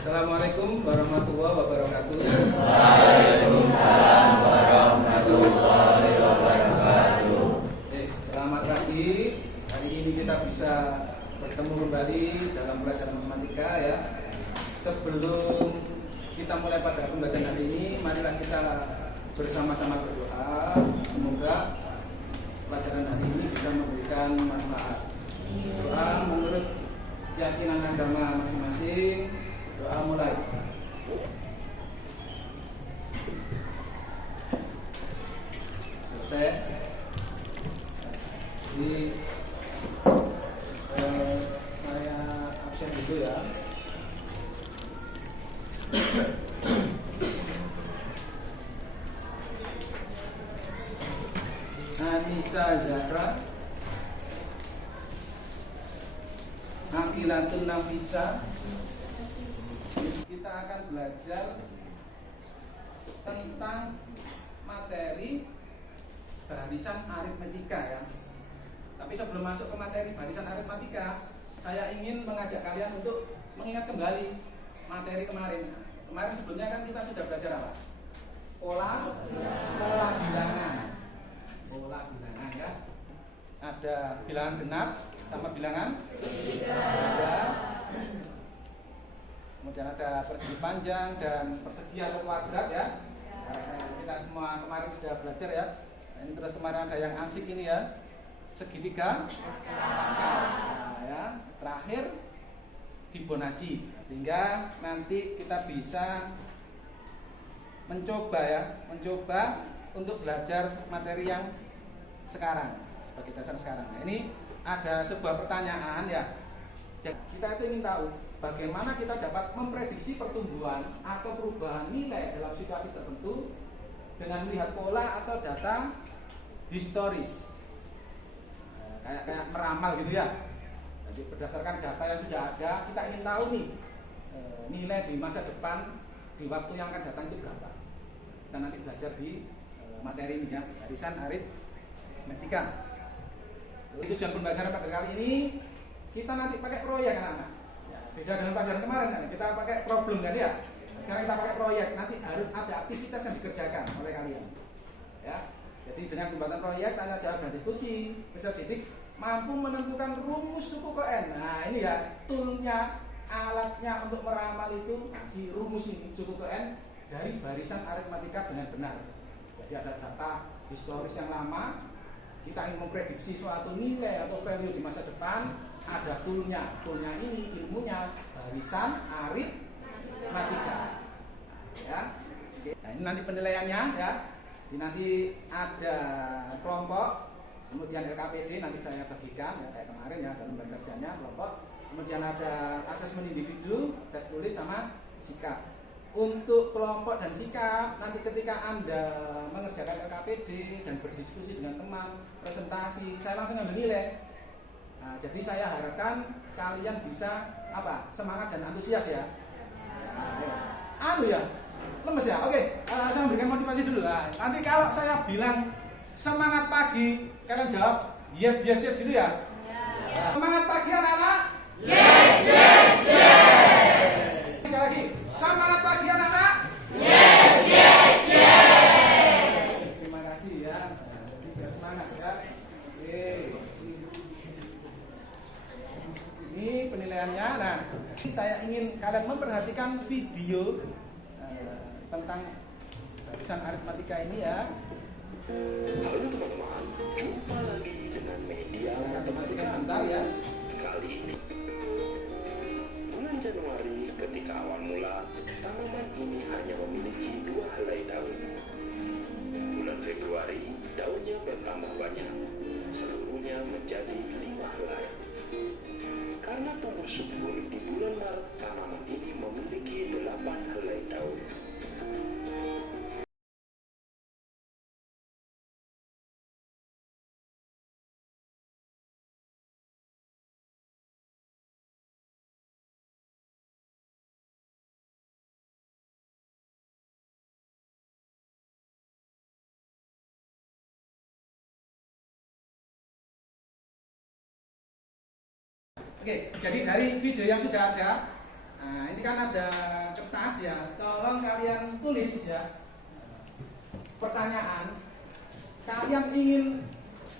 Assalamualaikum warahmatullahi wabarakatuh. Waalaikumsalam warahmatullahi wabarakatuh. Selamat pagi. Hari ini kita bisa bertemu kembali dalam pelajaran matematika ya. Sebelum kita mulai pada pembelajaran hari ini, marilah kita bersama-sama berdoa. Semoga pelajaran hari ini bisa memberikan manfaat. Doa menurut keyakinan agama masing-masing. Doa mulai. Selesai. Jadi saya absen dulu ya. Anissa Zahra, Aqilatun Nafisa. Kita akan belajar tentang materi barisan aritmetika ya. Tapi sebelum masuk ke materi barisan aritmetika, saya ingin mengajak kalian untuk mengingat kembali materi kemarin. Kemarin sebelumnya kan kita sudah belajar apa? Pola bilangan. Pola bilangan ya. Ada bilangan genap sama bilangan ada. Kemudian ada persegi panjang dan persegi atau kuadrat ya. Kita semua kemarin sudah belajar ya. Ini terus kemarin ada yang asik ini ya. Segitiga skala ya. Terakhir Fibonacci. Sehingga nanti kita bisa mencoba untuk belajar materi yang sekarang sebagai dasar sekarang. Nah, ini ada sebuah pertanyaan ya. Kita itu ingin tahu bagaimana kita dapat memprediksi pertumbuhan atau perubahan nilai dalam situasi tertentu dengan melihat pola atau data historis. Kayak meramal gitu ya. Jadi berdasarkan data yang sudah ada, kita ingin tahu nih nilai di masa depan di waktu yang akan datang itu berapa. Kita nanti belajar di materi ini ya, barisan aritmetika. Tujuan pembelajaran pada kali ini kita nanti pakai proyek anak-anak. Beda dengan pelajaran kemarin kan, kita pakai problem kan ya. Sekarang kita pakai proyek, nanti harus ada aktivitas yang dikerjakan oleh kalian. Ya. Jadi dengan pembuatan proyek, tanya jawab dan diskusi, peserta didik mampu menentukan rumus suku ke N. Nah ini ya, toolnya, alatnya untuk meramal itu si rumus ini suku ke N dari barisan aritmetika dengan benar. Jadi ada data historis yang lama, kita ingin memprediksi suatu nilai atau value di masa depan, ada toolnya ini ilmunya barisan aritmetika ya. Nah ini nanti penilaiannya ya. Jadi nanti ada kelompok, kemudian LKPD nanti saya bagikan ya kayak kemarin ya dalam lembar kerjanya kelompok, kemudian ada asesmen individu, tes tulis sama sikap. Untuk kelompok dan sikap nanti ketika Anda mengerjakan LKPD dan berdiskusi dengan teman, presentasi, saya langsung ambil nilai. Nah, jadi saya harapkan kalian bisa semangat dan antusias ya. Ya, lemes ya. Oke, saya memberikan motivasi dulu. Nah, nanti kalau saya bilang semangat pagi, kalian jawab yes gitu ya. Semangat pagi anak-anak. Yes. Sekali lagi, semangat pagi anak-anak. Yes. Terima kasih ya. Jadi biar semangat ya. Oke. Ini penilaiannya. Nah, saya ingin kalian memperhatikan video tentang barisan aritmetika ini ya. Halo teman-teman, jumpa lagi dengan media Matematika sebentar ya. kali ini. Bulan Januari ketika awal mula, tanaman ini hanya memiliki 2 helai daun. Bulan Februari, daunnya bertambah banyak, seluruhnya menjadi 5 helai. Karena tumbuh subur di bulan Maret, tanaman ini memiliki 8 helai daun. Oke, jadi dari video yang sudah ada, Nah, ini kan ada kertas ya. Tolong kalian tulis ya. Pertanyaan. Kalian ingin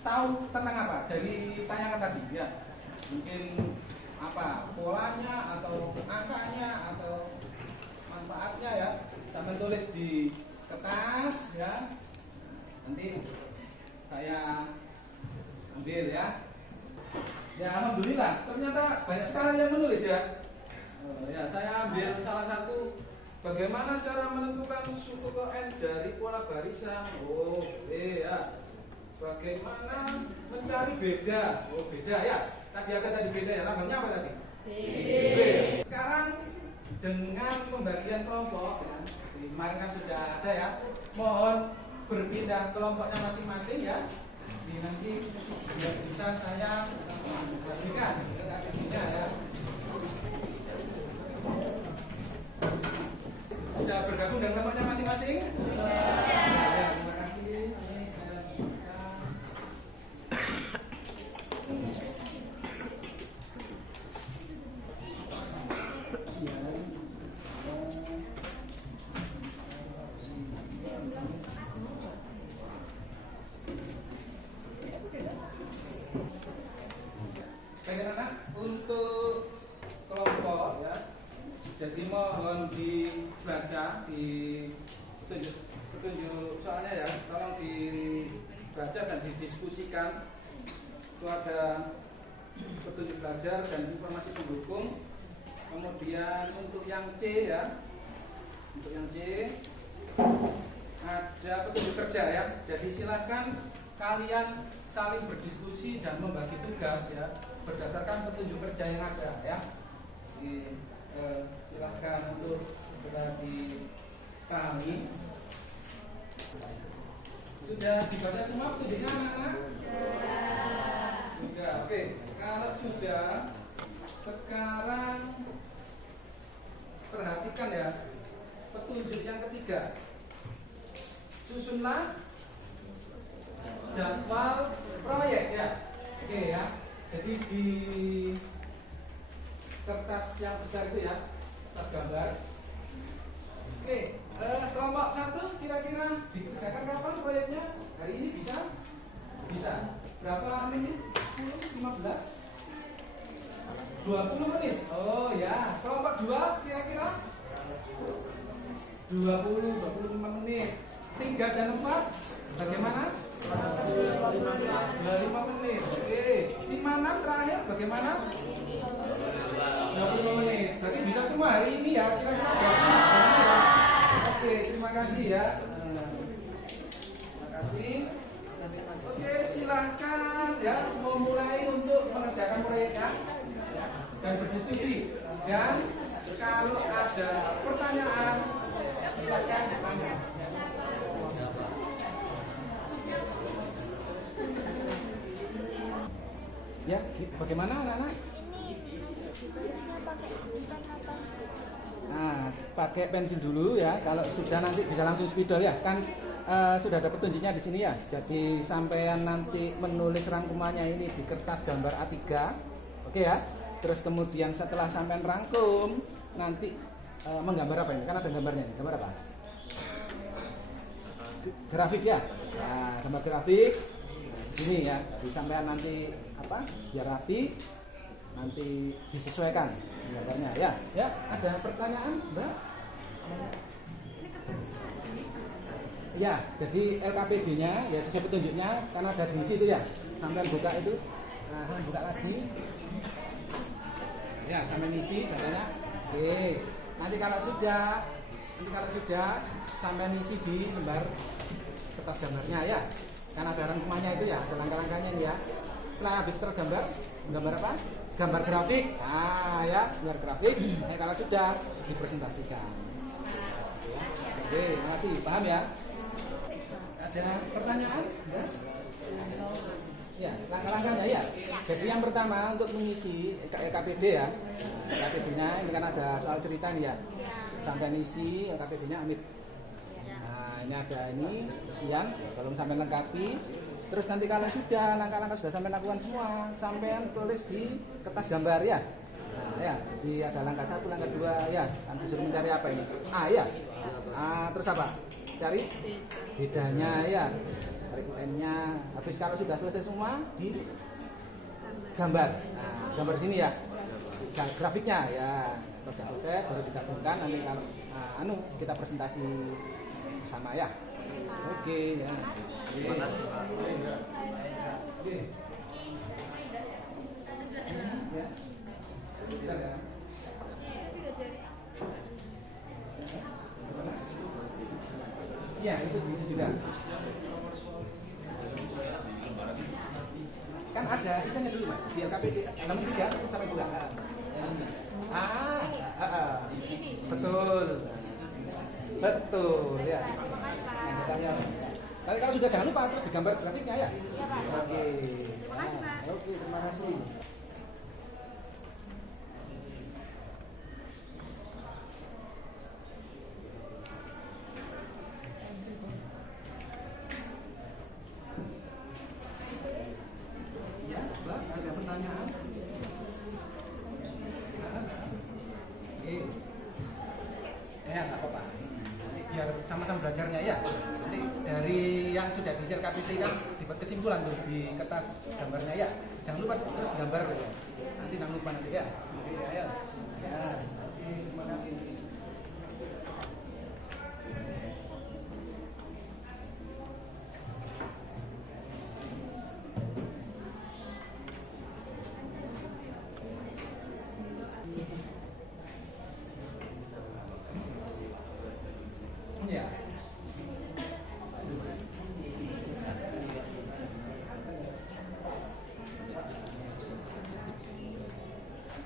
tahu tentang apa dari tayangan tadi ya? Mungkin apa? Polanya atau angkanya atau manfaatnya ya. Sampai tulis di kertas ya. Nanti saya ambil ya. Ya, alhamdulillah ternyata banyak sekali yang menulis ya. Ya, saya ambil salah satu, bagaimana cara menentukan suku ke N dari pola barisan. Oh, ya. Bagaimana mencari beda. Oh, beda ya. Tadi ada tadi beda ya. Namanya apa tadi? B. Sekarang dengan pembagian kelompok ya. Kemarin kan sudah ada ya. Mohon berpindah kelompoknya masing-masing ya. Ini nanti biar bisa saya bagikan ke akhirnya ya. Sudah bergabung dengan kelompoknya masing-masing? Ya, terima kasih. Baik anak, untuk kelompok ya. Jadi mohon dibaca di petunjuk soalnya ya, tolong dibaca dan didiskusikan. Itu ada petunjuk belajar dan informasi pendukung. Kemudian untuk yang C ya, untuk yang C ada petunjuk kerja ya. Jadi silahkan kalian saling berdiskusi dan membagi tugas ya berdasarkan petunjuk kerja yang ada ya. Silahkan untuk segera dipahami. Sudah dibaca semua petunjuknya anak-anak? Sudah. Oke, kalau sudah, sekarang perhatikan ya petunjuk yang ketiga. Susunlah jadwal proyek ya. Oke ya. Jadi di kertas yang besar itu ya, kertas gambar. Oke, kelompok 1 kira-kira dikerjakan kapan proyeknya? Hari ini bisa? Bisa. Berapa menit? 10, 15? 20 menit. Oh ya. Kelompok 2 kira-kira 25 menit. 3 dan 4 bagaimana? 25 menit. Oke. 5, 6 terakhir bagaimana? 25 menit. Berarti bisa semua hari ini ya. Kira-kira 25 menit ya. Oke, terima kasih ya. Terima kasih. Oke, silahkan ya memulai untuk mengerjakan proyeknya dan berdiskusi. Dan kalau ada pertanyaan silahkan bertanya. Ya, bagaimana anak-anak? Nah, pakai pensil dulu ya. Kalau sudah nanti bisa langsung spidol ya. Kan sudah ada petunjuknya di sini ya. Jadi sampean nanti menulis rangkumannya ini di kertas gambar A3. Oke ya. Terus kemudian setelah sampean rangkum, nanti menggambar apa ini? Kan ada gambarnya nih. Gambar apa? Grafik ya. Nah, gambar grafik ini ya. Jadi sampean nanti apa? Biar rapi. Nanti disesuaikan gambarnya ya. Ya, ada pertanyaan, Mbak? Ya, jadi LKPD-nya ya sesuai petunjuknya karena ada di situ ya. Sampai buka itu. Nah, buka lagi. Ya, sampai ngisi datanya. Oke. Nanti kalau sudah sampai ngisi di lembar kertas gambarnya ya. Karena ada rangkumannya itu ya, ada langkah-langkahnya ya. Setelah habis tergambar, gambar apa? Gambar grafik. Nah, ya, gambar grafik. Nah, kalau sudah dipresentasikan. Ya. Oke, terima kasih. Paham ya? Ada pertanyaan? Ya? Ya, langkah-langkahnya ya. Jadi yang pertama untuk mengisi LKPD ya. LKPD-nya ini kan ada soal cerita nih ya. Sampai ngisi LKPD-nya Amit. Nah, ini ada ini isian, tolong sampai lengkapi. Terus nanti kalau sudah langkah-langkah sudah sampai lakukan semua, sampean tulis di kertas gambar ya. Nah, ya, jadi ada langkah 1, langkah 2, ya. Kan disuruh mencari apa ini? A, ya. Terus apa? Cari bedanya, ya. Cari UN-nya. Habis kalau sudah selesai semua, di gambar. Nah, gambar sini ya. Grafiknya, ya. Kalau sudah selesai, baru digabungkan. Nanti kalau kita presentasi bersama ya. Oke, ya. Terima kasih, Pak. Oke. Ya. Ya, itu bisa juga. Kan ada isinya dulu Mas, di SKPD halaman 3 sampai 2. Betul. Betul ya. Kalau sudah jangan lupa terus digambar grafiknya ya. Iya, Pak. Oke. Terima kasih, Pak. Oke, terima kasih. Ya, Mbak, ada pertanyaan? Oke. Ya, nggak apa-apa. Nanti biar sama-sama belajarnya ya. Nanti dari yang sudah di KPT kan dibuat kesimpulan tuh di kertas gambarnya ya. Jangan lupa terus gambar saja. Nanti jangan lupa nanti ya. Oke, ya. Ya. Oke, terima kasih. Ya.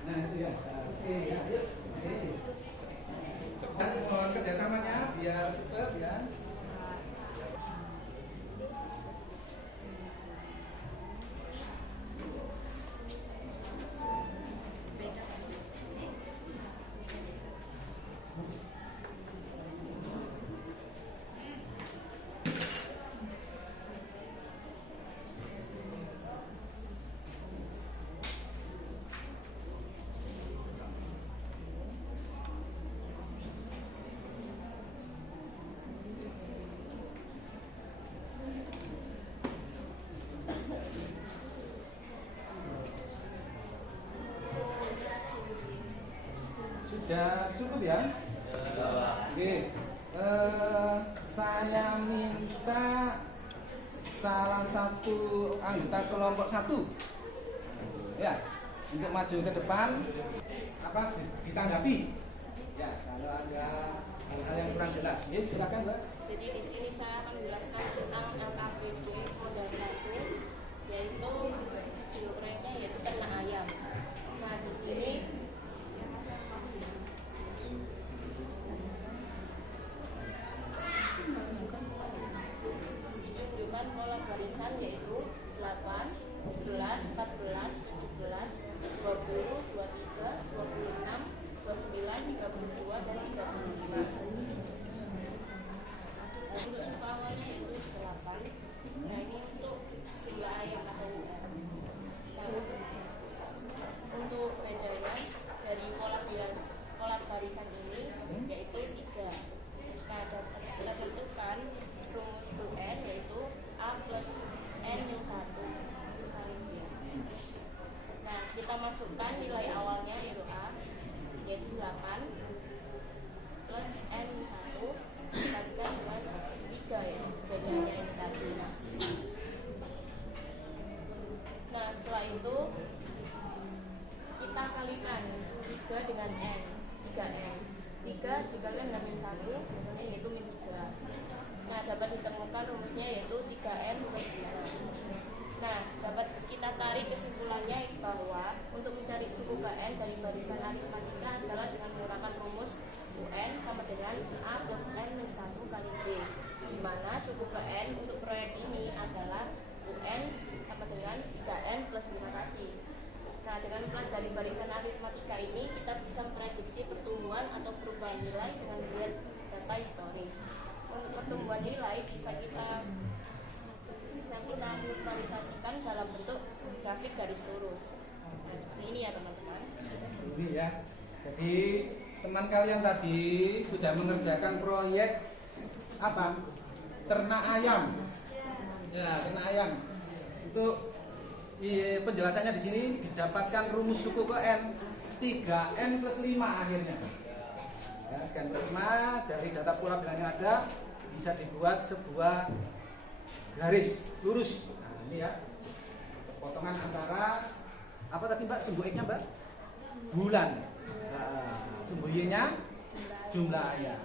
Nah itu ya. Oke ya. Yuk. Oke. Dan mohon kerjasamanya biar cepat ya. Sudah cukup ya? Oke. Saya minta salah satu anggota kelompok 1 ya untuk maju ke depan ditanggapi ya kalau ada hal-hal yang kurang jelas. Ya, silakan Mbak. Jadi di sini saya akan menjelaskan tentang LKPD modal 1, yaitu blueprintnya yaitu ternak ayam. Nah di sini ditunjukkan pola barisan yaitu 8, 11, 14, 17, 20, 23, 26, 29, 32, dan 35. Untuk suku awalnya itu 8. Nah ini untuk jumlah ayam atau UN. Nah untuk bedanya dari pola barisan ini yaitu 3. Nah kita tentukan rumus UN yaitu A plus N yang 1 kali B. Nah kita masukkan nilai awalnya yaitu A yaitu 8 plus N 1 dikalikan dengan 3 ya bedanya ini tadi. Nah setelah itu kita kalikan 3 dengan N, 3N 3 dikalikan dengan min 1 biasanya yaitu min 3. Nah dapat ditemukan rumusnya yaitu 3N plus 5. Nah dapat kita tarik kesimpulannya bahwa untuk mencari suku KN dari barisan aritmatika adalah dengan menggunakan rumus UN sama dengan A plus N min 1 kali B, di mana suku KN untuk proyek ini adalah UN sama dengan 3N plus 5 tadi. Nah dengan mempelajari barisan aritmatika ini kita bisa memprediksi pertumbuhan atau perubahan nilai dengan melihat data historis. Untuk pertumbuhan nilai bisa kita visualisasikan dalam bentuk grafik garis lurus. seperti ini ya teman-teman. Ini ya. Jadi teman kalian tadi sudah mengerjakan proyek apa? Ternak ayam. Ya, ternak ayam. Untuk penjelasannya di sini didapatkan rumus suku ke N 3N plus 5 akhirnya. Ya, dan 5 dari data pola bilang yang ada bisa dibuat sebuah garis lurus. Nah, ini ya. Potongan antara apa tadi Mbak? Sumbu X-nya Mbak? Bulan. Nah, sumbu Y-nya jumlah ayam.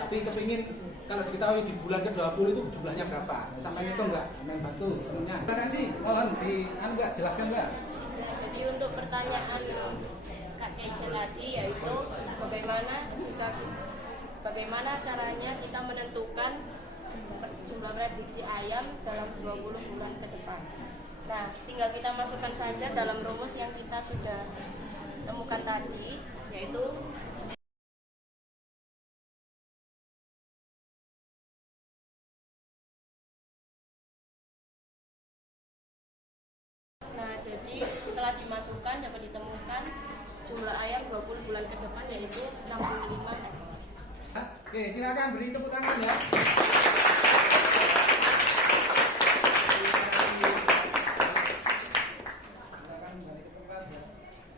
Tapi kepingin kalau diketahui di bulan ke-20 itu jumlahnya berapa? Sampai ngitung enggak? Main bantu sebelumnya. Terima kasih. Mohon enggak jelaskan Mbak. Jadi untuk pertanyaan Kak Keisha tadi yaitu bagaimana caranya kita menentukan jumlah prediksi ayam dalam 20 bulan ke depan. Nah, tinggal kita masukkan saja dalam rumus yang kita sudah temukan tadi, yaitu jadi setelah dimasukkan dapat ditemukan jumlah ayam 20 bulan ke depan yaitu 65 ekor. Oke, silakan beri tepuk tangan ya. Silakan beri tepuk tangan ya.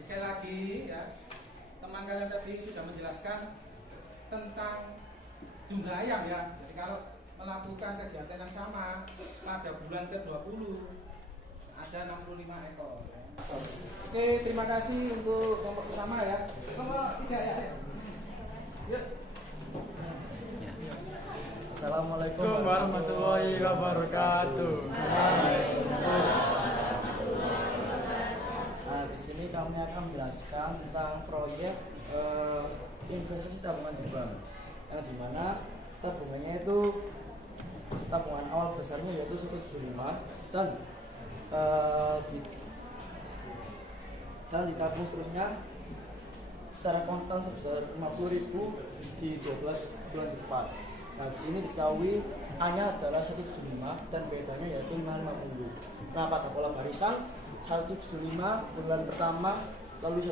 Sekali lagi ya, teman kalian tadi sudah menjelaskan tentang jumlah ayam ya. Jadi kalau melakukan kegiatan yang sama pada bulan ke-20 ada 65 ekor. Oke, terima kasih untuk kelompok pertama ya. Kelompok 3 ya. Yuk. Assalamualaikum warahmatullahi wabarakatuh. Nah, di sini kami akan menjelaskan tentang proyek investasi tabungan di bank, yang dimana tabungannya itu tabungan awal besarnya yaitu 175 dan ditabung seterusnya secara konstan sebesar 50.000 di 12 bulan ke depan. Nah, di sini diketahui A-nya adalah 175 dan B-nya yaitu 650. Nah, pada pola barisan 175 bulan pertama lalu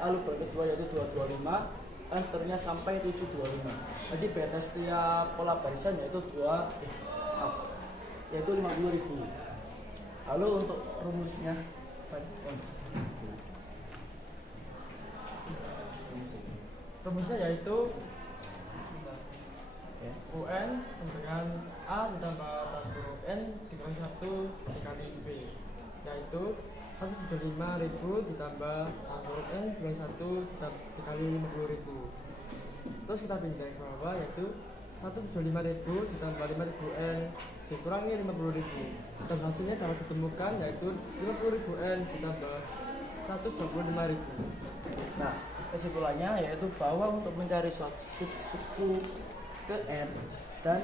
lalu bulan kedua yaitu 225 dan seterusnya sampai 725. Jadi beta setiap pola barisan yaitu 50.000. Lalu untuk rumusnya yaitu UN dengan A ditambah huruf N dikali 1 dikali B, yaitu 175.000 ditambah huruf N dikali 1 dikali 50.000. Terus kita pindah ke bawah yaitu 175.000 ditambah 5.000 N dikurangi 50.000 dan hasilnya dapat ditemukan yaitu 50.000 N ditambah 125.000. Nah, kesimpulannya yaitu bahwa untuk mencari suku ke N dan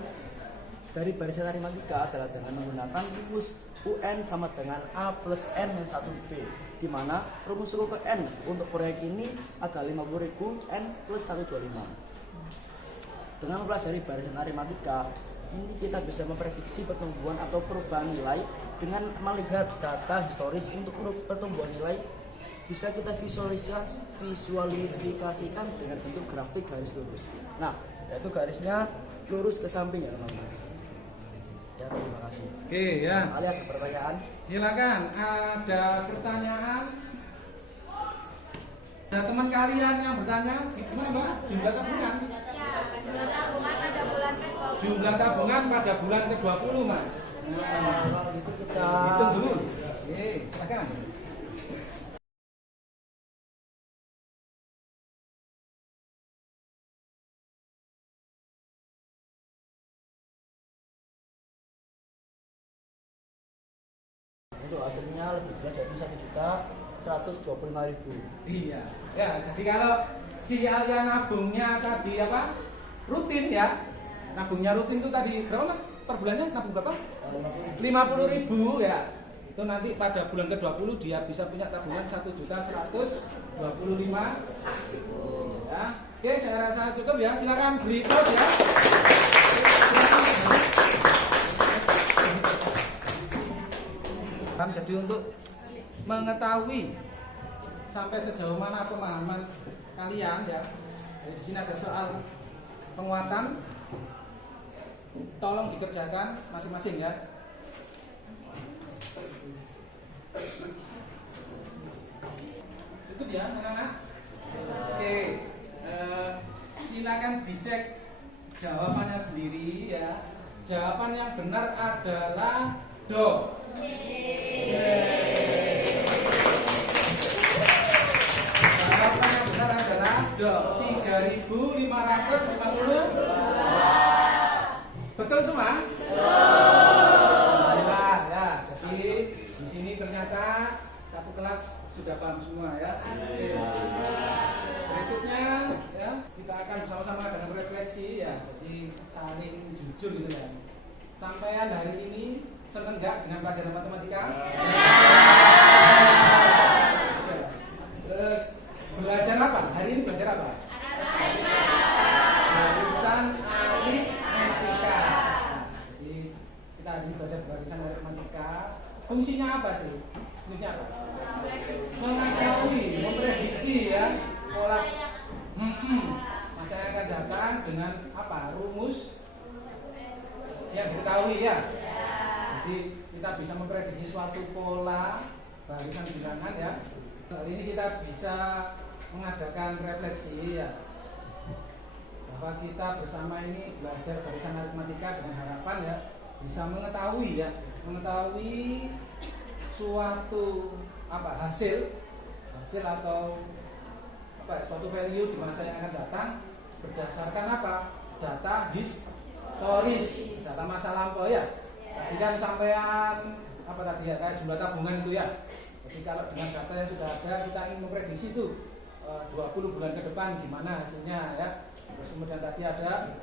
dari barisan aritmatika adalah dengan menggunakan rumus UN sama dengan A plus N min 1B, di mana rumus suku ke N untuk proyek ini adalah 50.000 N plus 125. Dengan mempelajari barisan aritmatika ini kita bisa memprediksi pertumbuhan atau perubahan nilai dengan melihat data historis. Untuk pertumbuhan nilai bisa kita visualisasikan dengan bentuk grafik garis lurus. Nah, yaitu garisnya lurus ke samping ya teman-teman. Ya, terima kasih. Oke ya. Ada pertanyaan? Silakan. Ada pertanyaan? Ada teman kalian yang bertanya? Gimana Mbak? Jumlah tabungan? Jumlah tabungan pada bulan ke-20. Jumlah tabungan pada bulan ke-20 Mas. Nah, kalau gitu kita hitung dulu. Oke, silakan. Untuk hasilnya lebih jelas yaitu 1.125.000. Iya. Ya, jadi kalau si Alia nabungnya tadi apa? Rutin ya. Nabungnya rutin itu tadi berapa Mas? Per bulannya nabung berapa? 50.000 ya. Itu nanti pada bulan ke-20 dia bisa punya tabungan 1.125.000 ya. Oke, saya rasa cukup ya. Silakan beli pos ya. Jadi untuk mengetahui sampai sejauh mana pemahaman kalian ya. Jadi di sini ada soal penguatan, tolong dikerjakan masing-masing ya. Cukup ya anak-anak? Oke, silakan dicek jawabannya sendiri ya. Jawaban yang benar adalah do. Jawaban yang benar adalah do. 3.550. Betul semua? Betul. Ya, jadi di sini ternyata satu kelas sudah paham semua ya. Oke. Berikutnya ya, kita akan bersama-sama dengan refleksi ya. Jadi saling jujur gitu ya. Sampaian hari ini seneng nggak dengan pelajaran matematika? Terus belajar apa? Hari ini belajar apa? Barisan aritmetika. Jadi kita hari ini belajar barisan aritmetika. Fungsinya apa sih? Fungsinya apa? Mengetahui, memprediksi ya pola masa yang akan datang dengan apa? Rumus yang diketahui ya. Jadi kita bisa memprediksi suatu pola barisan bilangan ya. Hari ini kita bisa mengadakan refleksi ya, bahwa kita bersama ini belajar barisan aritmetika dengan harapan ya bisa mengetahui ya, mengetahui suatu apa hasil atau apa suatu value di masa yang akan datang berdasarkan apa? Data historis, data masa lampau ya. Tadi kan sampean apa tadi ya, kayak jumlah tabungan itu ya. Jadi kalau dengan data yang sudah ada kita ingin memprediksi itu 20 bulan ke depan gimana hasilnya ya. Terus kemudian tadi ada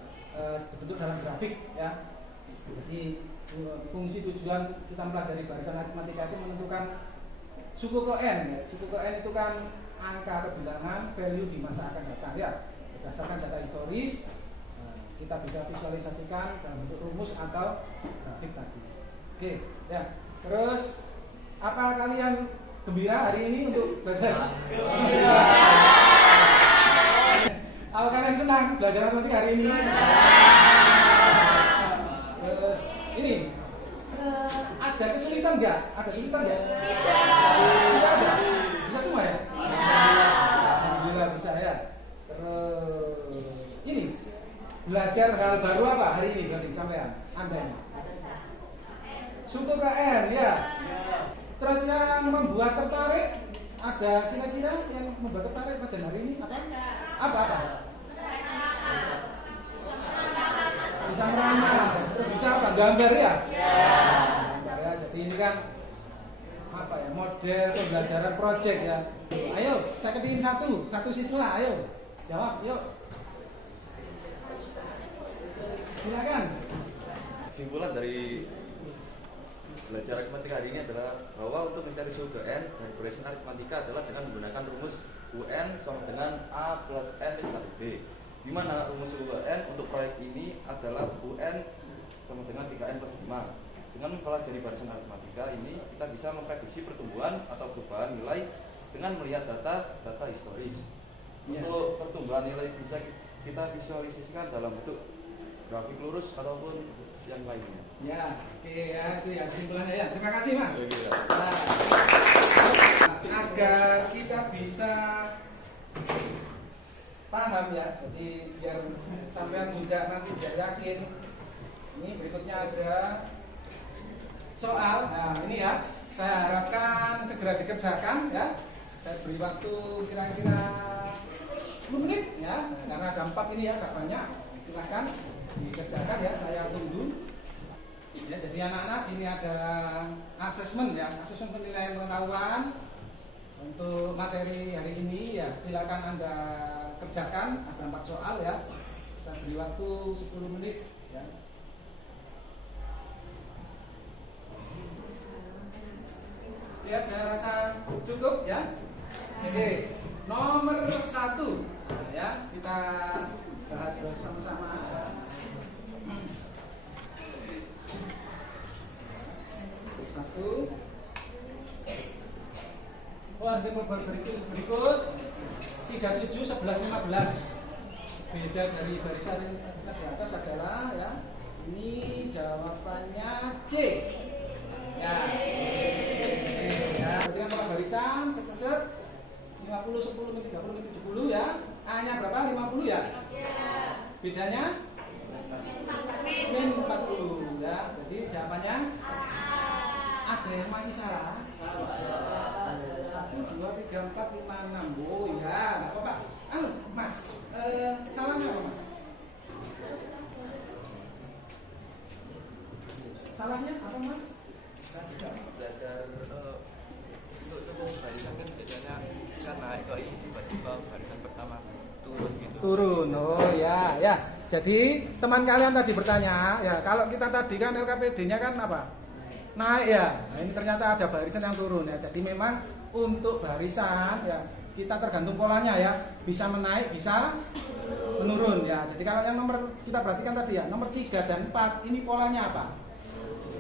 dibentuk dalam grafik ya. Jadi fungsi tujuan kita mempelajari barisan aritmetika itu menentukan suku koen ya. Suku koen itu kan angka atau bilangan value di masa akan datang ya. Berdasarkan data historis kita bisa visualisasikan dalam bentuk rumus atau grafik tadi. Oke, ya. Terus apa kalian gembira hari ini untuk belajar? Apa kalian senang belajar matematika hari ini? Terus ini ada kesulitan nggak? Ada kesulitan nggak? Tidak ada. Bisa semua ya? Alhamdulillah bisa ya. Terus ini belajar hal baru apa hari ini bagi sampean? Anda ini? Suku KN ya. Terus yang membuat tertarik ada kira-kira yang membuat tertarik pelajaran hari ini apa? Apa? Bisa meramal. Terus bisa apa? Gambar ya? Gambar ya. Jadi ini kan apa ya? Model pembelajaran project ya. Ayo, saya kepingin satu siswa. Ayo, jawab. Yuk. Silakan. Kesimpulan dari belajar aritmatika hari ini adalah bahwa untuk mencari suku UN dari barisan aritmatika adalah dengan menggunakan rumus UN sama dengan A plus N dikali 1B. Di mana rumus UN untuk proyek ini adalah UN sama dengan 3N plus 5. Dengan mempelajari barisan aritmatika ini kita bisa memprediksi pertumbuhan atau perubahan nilai dengan melihat data historis. Untuk pertumbuhan nilai bisa kita visualisasikan dalam bentuk grafik lurus ataupun yang lainnya. Ya, oke ya, itu ya kesimpulannya ya. Terima kasih Mas. Nah, agar kita bisa paham ya, jadi biar sampean juga nanti tidak yakin. Ini berikutnya ada soal. Nah ini ya, saya harapkan segera dikerjakan ya. Saya beri waktu kira-kira 10 menit ya, karena ada 4 ini ya, agak banyak. Silahkan dikerjakan ya, saya tunggu. Ya, jadi anak-anak ini ada asesmen ya, asesmen penilaian pengetahuan untuk materi hari ini ya. Silakan Anda kerjakan, ada 4 soal ya. Saya beri waktu 10 menit ya. Ya, saya rasa cukup ya. Oke, nomor 1 ya, kita bahas bersama-sama. Satu. berikut 37, 11, 15. Beda dari barisan yang di atas adalah ya. Ini jawabannya C. Ya. Ya, berarti kan kalau barisan set 50, 10, 30, 70 ya. A-nya berapa? 50 ya? Bedanya? Min 40 ya. Jadi jawabannya ada yang masih salah. 1, 2, 3, 4, 5, 6. Oh ya, enggak apa-apa. Mas, salahnya apa, Mas? Salahnya apa, Mas? Belajar untuk tepung barisan kan biasanya kan naik kok ini tiba-tiba barisan pertama turun gitu. Turun. Oh ya, ya. Jadi teman kalian tadi bertanya, ya kalau kita tadi kan LKPD-nya kan apa? Naik ya. Nah, ini ternyata ada barisan yang turun ya. Jadi memang untuk barisan ya kita tergantung polanya ya, bisa menaik, bisa menurun ya. Jadi kalau yang nomor kita perhatikan tadi ya, nomor 3 dan 4 ini polanya apa?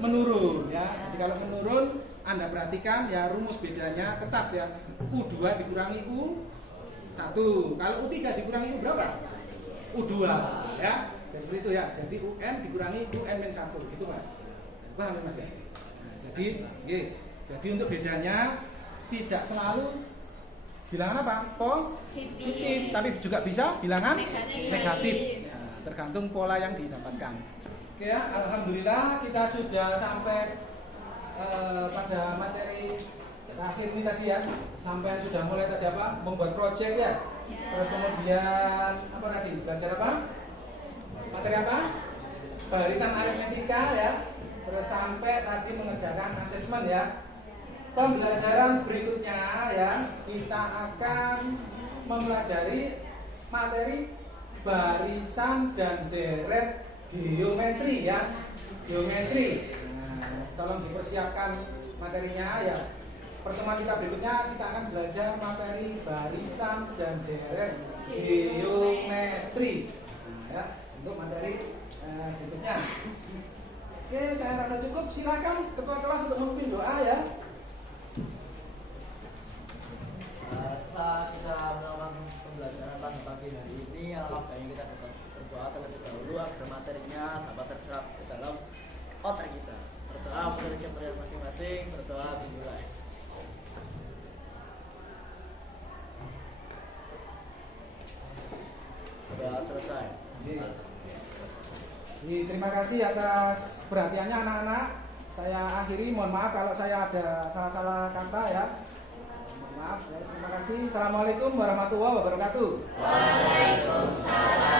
Menurun ya. Jadi kalau menurun Anda perhatikan ya rumus bedanya tetap ya. U2 dikurangi U1. Kalau U3 dikurangi U berapa? U2 ya. Jadi seperti itu ya. Jadi UN dikurangi UN-1 gitu Mas. Paham Mas ya? Nah, jadi untuk bedanya tidak selalu bilangan apa? Positif, tapi juga bisa bilangan negatif. Ya, tergantung pola yang didapatkan. Oke ya, alhamdulillah kita sudah sampai pada materi terakhir ini tadi ya. Sampai sudah mulai tadi apa? Membuat project ya. Terus kemudian apa tadi? Belajar apa? Materi apa? Barisan aritmetika ya. Terus sampai tadi mengerjakan asesmen ya. Pembelajaran berikutnya ya, kita akan mempelajari materi barisan dan deret geometri ya. Geometri. Nah, tolong dipersiapkan materinya ya. Pertemuan kita berikutnya kita akan belajar materi barisan dan deret geometri. Nah, ya, untuk materi berikutnya. Oke, saya rasa cukup. Silakan ketua kelas untuk memimpin doa ya. Setelah kita melakukan pembelajaran pada pagi hari ini, alhamdulillah kita dapat berdoa terlebih dahulu agar materinya dapat terserap ke dalam otak kita. Berdoa menurut kepercayaan masing-masing, berdoa dimulai. Berdoa selesai. Terima kasih atas perhatiannya anak-anak. Saya akhiri, mohon maaf kalau saya ada salah-salah kata ya. Maaf, terima kasih. Assalamualaikum warahmatullahi wabarakatuh. Waalaikumsalam.